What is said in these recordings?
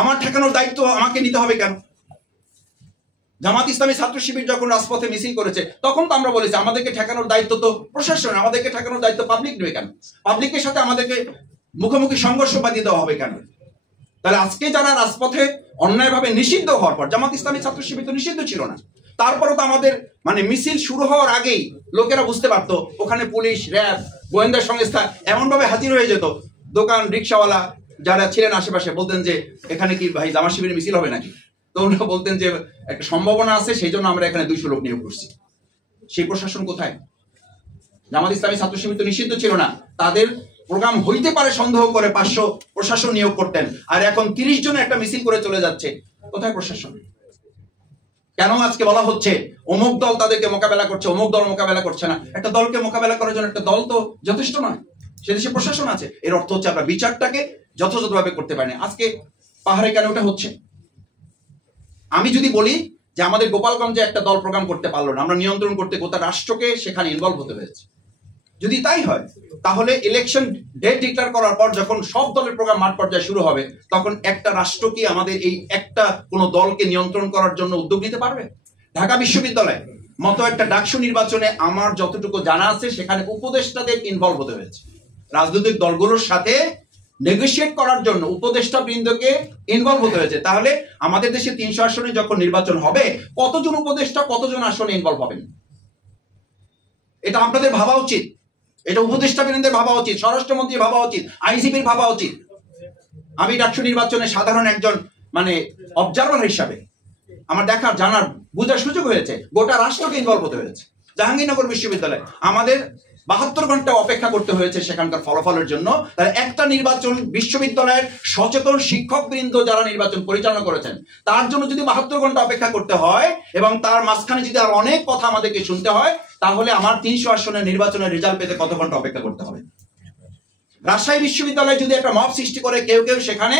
আমার ঠেকানোর দায়িত্ব আমাকে নিতে হবে কেন? জামাত ইসলামী ছাত্র শিবির যখন রাজপথে মিছিল করেছে তখন তো আমরা বলেছি আমাদেরকে ঠেকানোর দায়িত্ব তো প্রশাসন, আমাদেরকে ঠেকানোর দায়িত্ব পাবলিক নেবে কেন? পাবলিকের সাথে আমাদেরকে মুখোমুখি সংঘর্ষ বাঁধিয়ে দেওয়া হবে কেন? তাহলে আজকে যারা রাজপথে অন্যায়ভাবে নিষিদ্ধ হওয়ার পর, জামাত ইসলামী ছাত্র শিবির তো নিষিদ্ধ ছিল না, তারপরও তো আমাদের মানে মিছিল শুরু হওয়ার আগেই লোকেরা বুঝতে পারতো ওখানে পুলিশ, র্যাব, গোয়েন্দা সংস্থা এমন ভাবে হাজির হয়ে যেত, দোকান রিক্সাওয়ালা যারা ছিলেন আশেপাশে বলতেন যে এখানে কি ভাই জামাত শিবিরের মিছিল হবে নাকি? তো ওনারা বলতেন যে একটা সম্ভাবনা আছে, সেই জন্য আমরা এখানে 200 লোক নিয়োগ করছি। সেই প্রশাসন কোথায়? জামাত ইসলামী ছাত্র শিবির তো নিষিদ্ধ ছিল না, তাদের প্রোগ্রাম হইতে পারে সন্দেহ করে 500 প্রশাসন নিয়োগ করতেন, আর এখন 30 জন একটা মিছিল করে চলে যাচ্ছে। কোথায় প্রশাসন? কেন আজকে বলা হচ্ছে অমুক দল তাদেরকে মোকাবেলা করছে, অমুক দল মোকাবেলা করছে না? একটা দলকে মোকাবেলা করার জন্য একটা দল তো যথেষ্ট নয়, সে দেশে প্রশাসন আছে। এর অর্থ হচ্ছে আমরা বিচারটাকে যথাযথভাবে করতে পারিনি। আজকে পাহাড়ে কেন ওটা হচ্ছে? আমি যদি বলি যে আমাদের গোপালগঞ্জে একটা দল প্রোগ্রাম করতে পারলো না, আমরা নিয়ন্ত্রণ করতে গোটা রাষ্ট্রকে সেখানে ইনভলভ হতে হয়েছে। যদি তাই হয় তাহলে ইলেকশন ডেট ডিক্লেয়ার করার পর যখন সব দলের প্রোগ্রাম মাঠ পর্যায়ে শুরু হবে, তখন একটা রাষ্ট্র কি আমাদের এই একটা কোনো দলকে নিয়ন্ত্রণ করার জন্য উদ্যোগ নিতে পারবে? ঢাকা বিশ্ববিদ্যালয় মতো একটা ডাকসু নির্বাচনে আমার যতটুকু জানা আছে সেখানে উপদেষ্টাদের ইনভলভ হতে হয়েছে। রাজনৈতিক দলগুলোর সাথে নেগোশিয়েট করার জন্য উপদেষ্টা বৃন্দকে ইনভলভ হতে হয়েছে। তাহলে আমাদের দেশে 300 আসনে যখন নির্বাচন হবে, কতজন উপদেষ্টা কতজন আসনে ইনভলভ হবেন? এটা আপনাদের ভাবা উচিত, এটা উপদেষ্টা বৃন্দের ভাবা উচিত, স্বরাষ্ট্রমন্ত্রী ভাবা উচিত, আইজিপির ভাবা উচিত। আমি ডাকসু নির্বাচনে সাধারণ একজন মানে অবজারভার হিসাবে আমার দেখার, জানার, বোঝার সুযোগ হয়েছে। গোটা রাষ্ট্রকে ইনভলভ হতে হয়েছে। জাহাঙ্গীরনগর বিশ্ববিদ্যালয় আমাদের 72 ঘন্টা অপেক্ষা করতে হয়েছে সেখানকার ফলাফলের জন্য। তাহলে একটা নির্বাচন বিশ্ববিদ্যালয়ের সচেতন শিক্ষক বৃন্দ যারা নির্বাচন পরিচালনা করেছেন তার জন্য যদি 72 ঘন্টা অপেক্ষা করতে হয় এবং তার মাঝখানে যদি আর অনেক কথা আমাদেরকে শুনতে হয়, তাহলে আমার 300 আসনের নির্বাচনের রেজাল্ট পেতে কত ঘন্টা অপেক্ষা করতে হবে? রাজশাহী বিশ্ববিদ্যালয় যদি একটা মব সৃষ্টি করে কেউ কেউ সেখানে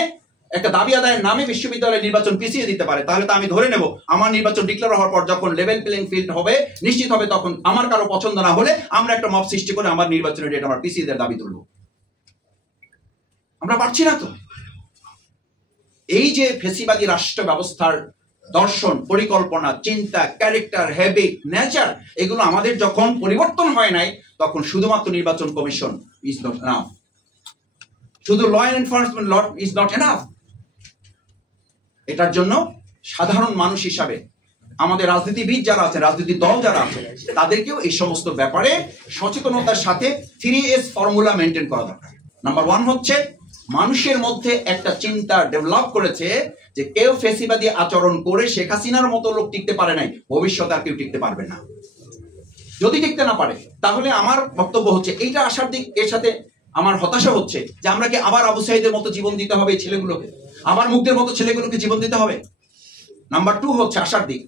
একটা দাবি আদায়ের নামে বিশ্ববিদ্যালয়ের নির্বাচন পিছিয়ে দিতে পারে, তাহলে তো আমি ধরে নেব আমার নির্বাচন ডিক্লেয়ার হওয়ার পর যখন লেভেল প্লেইং ফিল্ড হবে, নিশ্চিত হবে, তখন আমার কারো পছন্দ না হলে আমরা একটা মব সৃষ্টি করে আমার নির্বাচনের ডেট আমরা পিছিয়ে দেওয়ার দাবি তুলব। আমরা পারছি না তো। এই যে ফেসিবাদী রাষ্ট্র ব্যবস্থার দর্শন, পরিকল্পনা, চিন্তা, ক্যারেক্টার, হ্যাবিট, নেচার, এগুলো আমাদের যখন পরিবর্তন হয় নাই, তখন শুধুমাত্র নির্বাচন কমিশন ইজ নট এনাফ, শুধু law enforcement law is not enough. এটার জন্য সাধারণ মানুষ হিসাবে আমাদের রাজনীতিবিদ যারা আছেন, রাজনৈতিক দল যারা আছেন, তাদেরকেও এই সমস্ত ব্যাপারে সচেতনতার সাথে 3S ফর্মুলা মেনটেন করা দরকার। নাম্বার 1 হচ্ছে মানুষের মধ্যে একটা চিন্তা ডেভেলপ করেছে যে কেউ ফেসিবাদী আচরণ করে শেখ হাসিনার মতো লোক টিকতে পারে নাই, ভবিষ্যতে আর কেউ টিকতে পারবে না। যদি টিকতে না পারে তাহলে আমার বক্তব্য হচ্ছে এইটা আশার দিক। এর সাথে আমার হতাশা হচ্ছে যে আমরা কি আবার আবু সাইদের মতো জীবন দিতে হবে এই ছেলেগুলোকে, আবার মুগ্ধের মতো ছেলেগুলোকে জীবন দিতে হবে? নাম্বার 2 হচ্ছে আশার দিক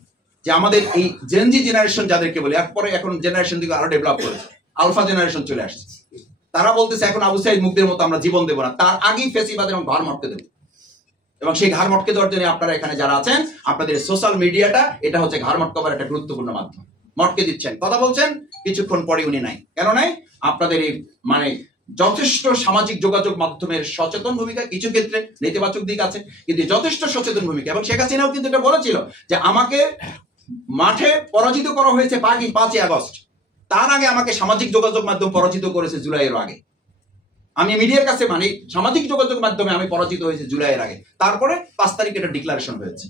যে আমাদের এই জেনজি জেনারেশন যাদেরকে বলি, এরপরে এখন জেনারেশন দিকে আরো ডেভেলপ করেছে, আলফা জেনারেশন চলে আসছে। তারা বলতেছে এখন আবু সাইদ মুগ্ধের মতো আমরা জীবন দেবো না, তার আগেই ফেসিবাদ এবং ঘাড় মটকে দেবো। এবং সেই ঘাড় মটকে দেওয়ার জন্য আপনারা এখানে যারা আছেন, আপনাদের সোশ্যাল মিডিয়াটা এটা হচ্ছে ঘাড় মটকাবার একটা গুরুত্বপূর্ণ মাধ্যম। মটকে দিচ্ছেন, কথা বলছেন, কিছুক্ষণ পরে উনি নাই। কেন নাই? আপনাদের এই মানে যথেষ্ট সামাজিক যোগাযোগ মাধ্যমের সচেতন ভূমিকা, কিছু ক্ষেত্রে নেতিবাচক দিক আছে, কিন্তু যথেষ্ট সচেতন ভূমিকা। এবং শেখ হাসিনাও কিন্তু এটা বলেছিল যে আমাকে মাঠে পরাজিত করা হয়েছে 5ই আগস্ট, তার আগে আমাকে সামাজিক যোগাযোগ মাধ্যম পরাজিত করেছে জুলাইয়ের আগে। আমি মিডিয়ার কাছে মানে সামাজিক যোগাযোগ মাধ্যমে আমি পরাজিত হয়েছে জুলাইয়ের আগে, তারপরে 5 তারিখ এটা ডিক্লারেশন হয়েছে।